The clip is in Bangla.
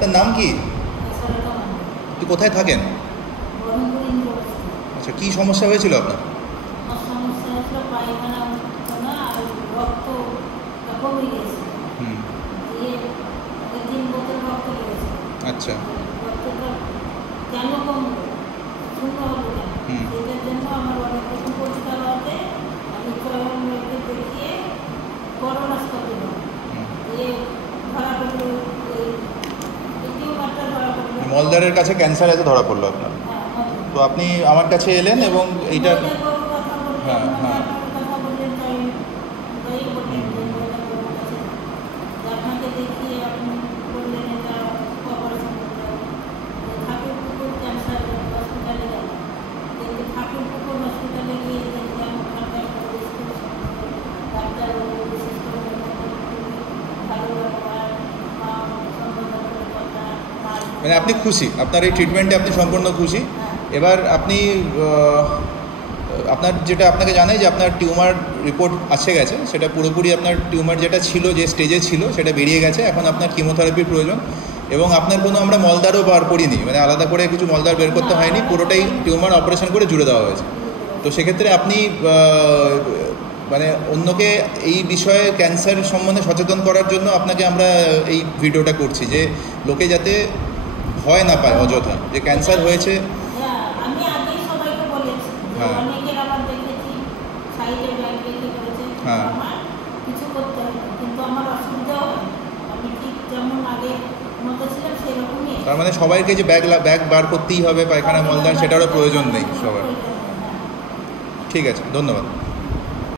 আপনার নাম কি? আপনি কোথায় থাকেন? আচ্ছা, কি সমস্যা হয়েছিল আপনার? আচ্ছা। মলদ্বারের কাছে ক্যান্সার আছে ধরা পড়লো আপনার। তো আপনি আমার কাছে এলেন এবং এইটা হ্যাঁ হ্যাঁ মানে আপনি খুশি, আপনার এই ট্রিটমেন্টে আপনি সম্পূর্ণ খুশি। এবার আপনি আপনার যেটা আপনাকে জানাই যে আপনার টিউমার রিপোর্ট আসে গেছে, সেটা পুরোপুরি আপনার টিউমার যেটা ছিল, যে স্টেজে ছিল সেটা বেরিয়ে গেছে। এখন আপনার কিমোথেরাপির প্রয়োজন এবং আপনার কোনো আমরা মলদ্বারও বার করিনি, মানে আলাদা করে কিছু মলদ্বার বের করতে হয়নি, পুরোটাই টিউমার অপারেশন করে জুড়ে দেওয়া হয়েছে। তো সেক্ষেত্রে আপনি মানে অন্যকে এই বিষয়ে ক্যান্সার সম্বন্ধে সচেতন করার জন্য আপনাকে আমরা এই ভিডিওটা করছি, যে লোকে যাতে ভয় না পায় অযথা যে ক্যান্সার হয়েছে। হ্যাঁ হ্যাঁ তার মানে সবাইকে যে ব্যাগ বার করতেই হবে পায়খানা মলদার, সেটারও প্রয়োজন নেই সবার। ঠিক আছে, ধন্যবাদ।